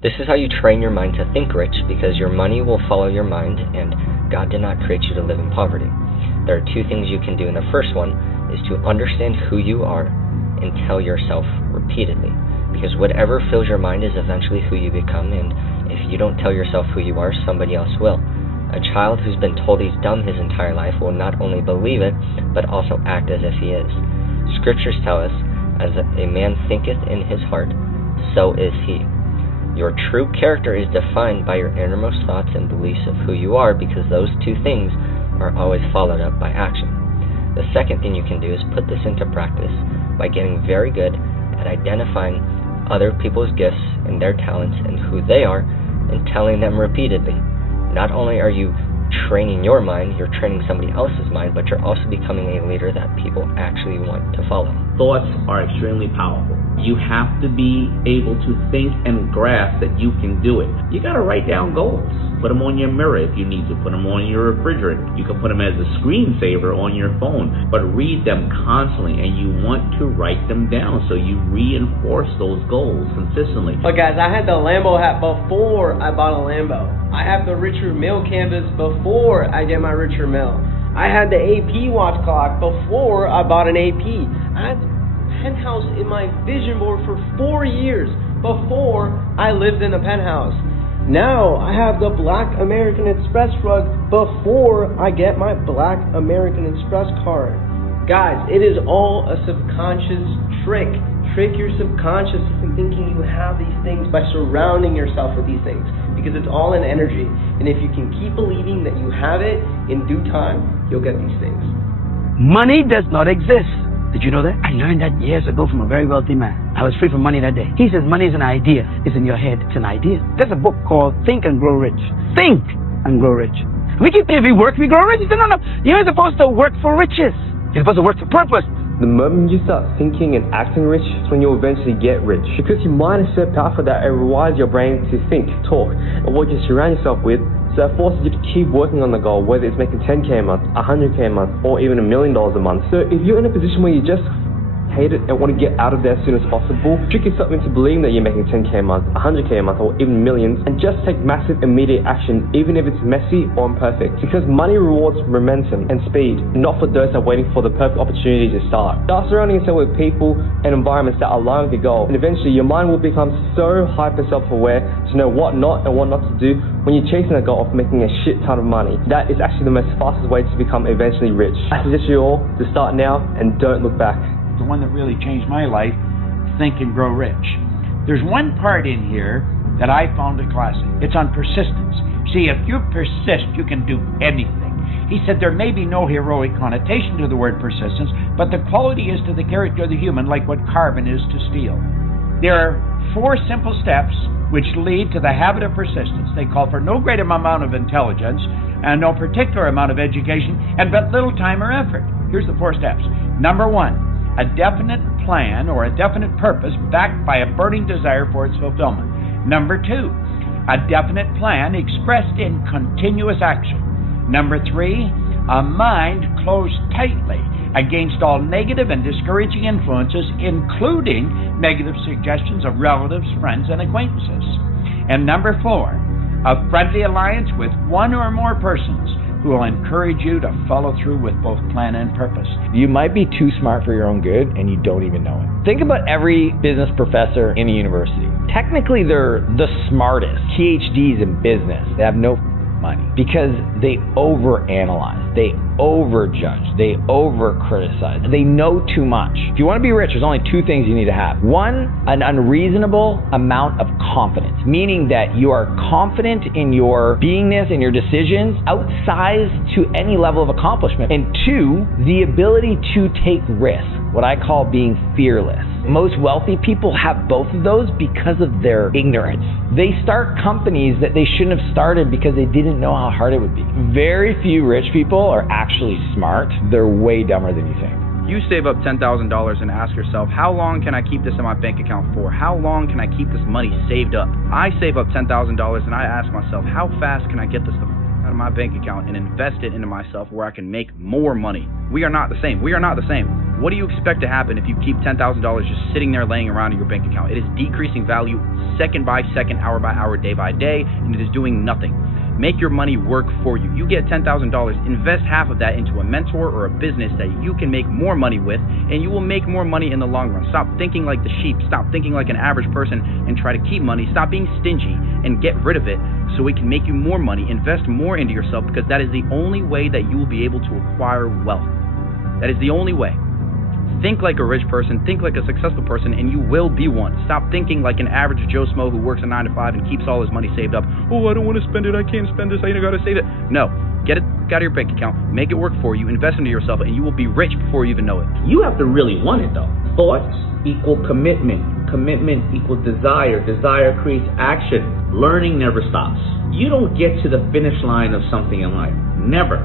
This is how you train your mind to think rich, because your money will follow your mind, and God did not create you to live in poverty. There are two things you can do, and the first one is to understand who you are and tell yourself repeatedly, because whatever fills your mind is eventually who you become, and if you don't tell yourself who you are, somebody else will. A child who's been told he's dumb his entire life will not only believe it, but also act as if he is. Scriptures tell us, as a man thinketh in his heart, so is he. Your true character is defined by your innermost thoughts and beliefs of who you are, because those two things are always followed up by action. The second thing you can do is put this into practice by getting very good at identifying other people's gifts and their talents and who they are, and telling them repeatedly. Not only are you training your mind, you're training somebody else's mind, but you're also becoming a leader that people actually want to follow. Thoughts are extremely powerful. You have to be able to think and grasp that you can do it. You got to write down goals. Put them on your mirror if you need to. Put them on your refrigerator. You can put them as a screensaver on your phone, but read them constantly, and you want to write them down so you reinforce those goals consistently. But guys, I had the Lambo hat before I bought a Lambo. I have the Richard Mille canvas before I get my Richard Mille. I had the AP watch clock before I bought an AP. I had penthouse in my vision board for 4 years before I lived in a penthouse. Now I have the Black American Express rug before I get my Black American Express card. Guys, it is all a subconscious trick. Trick your subconscious into thinking you have these things by surrounding yourself with these things, because it's all in energy. And if you can keep believing that you have it, in due time, you'll get these things. Money does not exist. Did you know that? I learned that years ago from a very wealthy man. I was free from money that day. He says money is an idea. It's in your head. It's an idea. There's a book called Think and Grow Rich. Think and grow rich. We keep thinking if we work, we grow rich. He said, no. You're supposed to work for riches. You're supposed to work for purpose. The moment you start thinking and acting rich is when you'll eventually get rich. Because your mind is so powerful that it rewires your brain to think, talk, and what you surround yourself with. So that forces you to keep working on the goal, whether it's making 10K a month, 100K a month, or even $1 million a month. So if you're in a position where you just hate it and want to get out of there as soon as possible, trick yourself into believing that you're making 10K a month, 100K a month, or even millions, and just take massive immediate action, even if it's messy or imperfect. Because money rewards momentum and speed, not for those that are waiting for the perfect opportunity to start. Start surrounding yourself with people and environments that align with your goal, and eventually your mind will become so hyper self-aware to know what not and what not to do when you're chasing a goal of making a shit ton of money. That is actually the most fastest way to become eventually rich. I suggest you all to start now and don't look back. The one that really changed my life, Think and Grow Rich. There's one part in here that I found a classic. It's on persistence. See, if you persist, you can do anything. He said there may be no heroic connotation to the word persistence, but the quality is to the character of the human like what carbon is to steel. There are 4 simple steps which lead to the habit of persistence. They call for no great amount of intelligence and no particular amount of education and but little time or effort. Here's the 4 steps. Number 1. A definite plan or a definite purpose backed by a burning desire for its fulfillment. Number 2, a definite plan expressed in continuous action. Number 3, a mind closed tightly against all negative and discouraging influences, including negative suggestions of relatives, friends, and acquaintances. And number 4, a friendly alliance with one or more persons who will encourage you to follow through with both plan and purpose. You might be too smart for your own good and you don't even know it. Think about every business professor in a university. Technically, they're the smartest PhDs in business. They have no money because they overanalyze, they overjudge, they overcriticize, they know too much. If you want to be rich, there's only 2 things you need to have. 1, an unreasonable amount of confidence, meaning that you are confident in your beingness and your decisions, outsized to any level of accomplishment. And 2, the ability to take risks, what I call being fearless. Most wealthy people have both of those because of their ignorance. They start companies that they shouldn't have started because they didn't know how hard it would be. Very few rich people are actually smart. They're way dumber than you think. You save up $10,000 and ask yourself, how long can I keep this in my bank account for? How long can I keep this money saved up? I save up $10,000 and I ask myself, how fast can I get this to out of my bank account and invest it into myself where I can make more money. We are not the same. We are not the same. What do you expect to happen if you keep $10,000 just sitting there laying around in your bank account? It is decreasing value second by second, hour by hour, day by day, and it is doing nothing. Make your money work for you. You get $10,000, invest half of that into a mentor or a business that you can make more money with, and you will make more money in the long run. Stop thinking like the sheep. Stop thinking like an average person and try to keep money. Stop being stingy and get rid of it so it can make you more money. Invest more into yourself, because that is the only way that you will be able to acquire wealth. That is the only way. Think like a rich person, think like a successful person, and you will be one. Stop thinking like an average Joe Smo who works a 9 to 5 and keeps all his money saved up. Oh, I don't want to spend it, I can't spend this, I gotta save it. No, get it out of your bank account, make it work for you, invest into yourself, and you will be rich before you even know it. You have to really want it, though. Thoughts equal commitment. Commitment equals desire. Desire creates action. Learning never stops. You don't get to the finish line of something in life. Never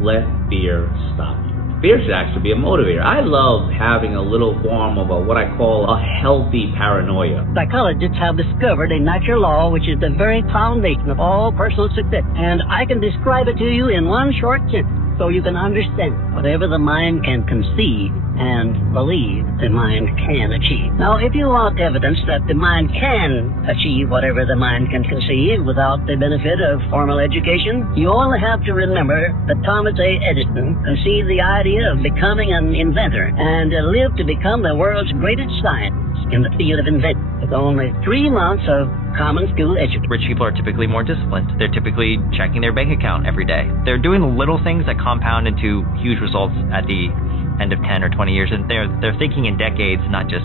let fear stop you. Fear should actually be a motivator. I love having a little form of what I call a healthy paranoia. Psychologists have discovered a natural law which is the very foundation of all personal success. And I can describe it to you in one short sentence so you can understand. Whatever the mind can conceive and believe, the mind can achieve. Now, if you want evidence that the mind can achieve whatever the mind can conceive without the benefit of formal education, you only have to remember that Thomas A. Edison conceived the idea of becoming an inventor and lived to become the world's greatest scientist in the field of invention with only 3 months of common school education. Rich people are typically more disciplined. They're typically checking their bank account every day. They're doing little things that compound into huge results at the end of 10 or 20 years, and they're thinking in decades, not just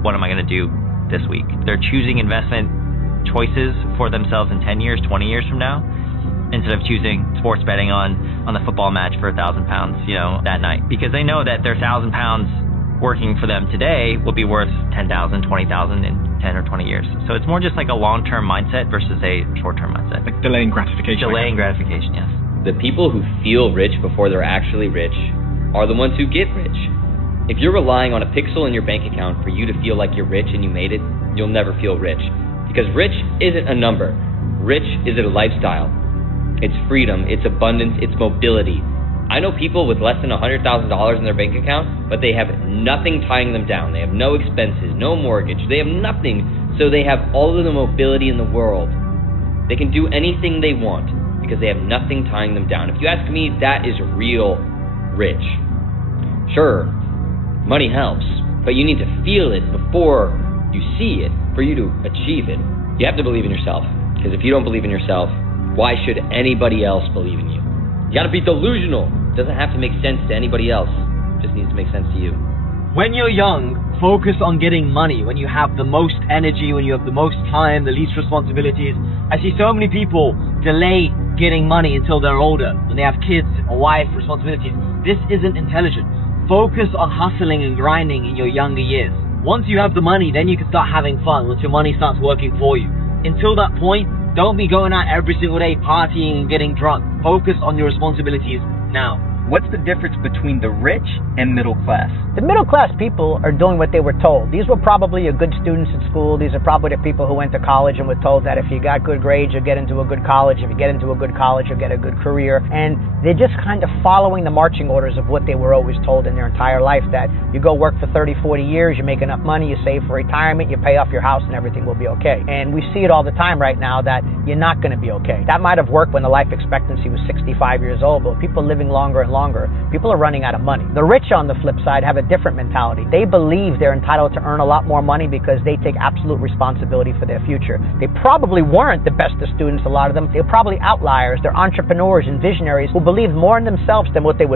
what am I going to do this week. They're choosing investment choices for themselves in 10 years, 20 years from now, instead of choosing sports betting on the football match for £1,000, that night, because they know that their £1,000 working for them today will be worth $10,000, $20,000 in 10 or 20 years. So it's more just like a long-term mindset versus a short-term mindset. Like delaying gratification. Delaying gratification, yes. The people who feel rich before they're actually rich are the ones who get rich. If you're relying on a pixel in your bank account for you to feel like you're rich and you made it, you'll never feel rich. Because rich isn't a number. Rich is a lifestyle. It's freedom, it's abundance, it's mobility. I know people with less than $100,000 in their bank account, but they have nothing tying them down. They have no expenses, no mortgage, they have nothing, so they have all of the mobility in the world. They can do anything they want because they have nothing tying them down. If you ask me, that is real rich. Sure, money helps, but you need to feel it before you see it for you to achieve it. You have to believe in yourself, because if you don't believe in yourself, why should anybody else believe in you? You gotta be delusional. It doesn't have to make sense to anybody else. It just needs to make sense to you. When you're young, focus on getting money. When you have the most energy, when you have the most time, the least responsibilities. I see so many people delay getting money until they're older, when they have kids, a wife, responsibilities. This isn't intelligent. Focus on hustling and grinding in your younger years. Once you have the money, then you can start having fun, once your money starts working for you. Until that point, don't be going out every single day partying and getting drunk. Focus on your responsibilities now. What's the difference between the rich and middle class? The middle class people are doing what they were told. These were probably your good students at school. These are probably the people who went to college and were told that if you got good grades, you'll get into a good college. If you get into a good college, you'll get a good career. And they're just kind of following the marching orders of what they were always told in their entire life, that you go work for 30, 40 years, you make enough money, you save for retirement, you pay off your house, and everything will be okay. And we see it all the time right now that you're not going to be okay. That might have worked when the life expectancy was 65 years old, but people living longer and longer, people are running out of money. The rich, on the flip side, have a different mentality. They believe they're entitled to earn a lot more money because they take absolute responsibility for their future. They probably weren't the best of students, a lot of them. They're probably outliers. They're entrepreneurs and visionaries who believe more in themselves than what they were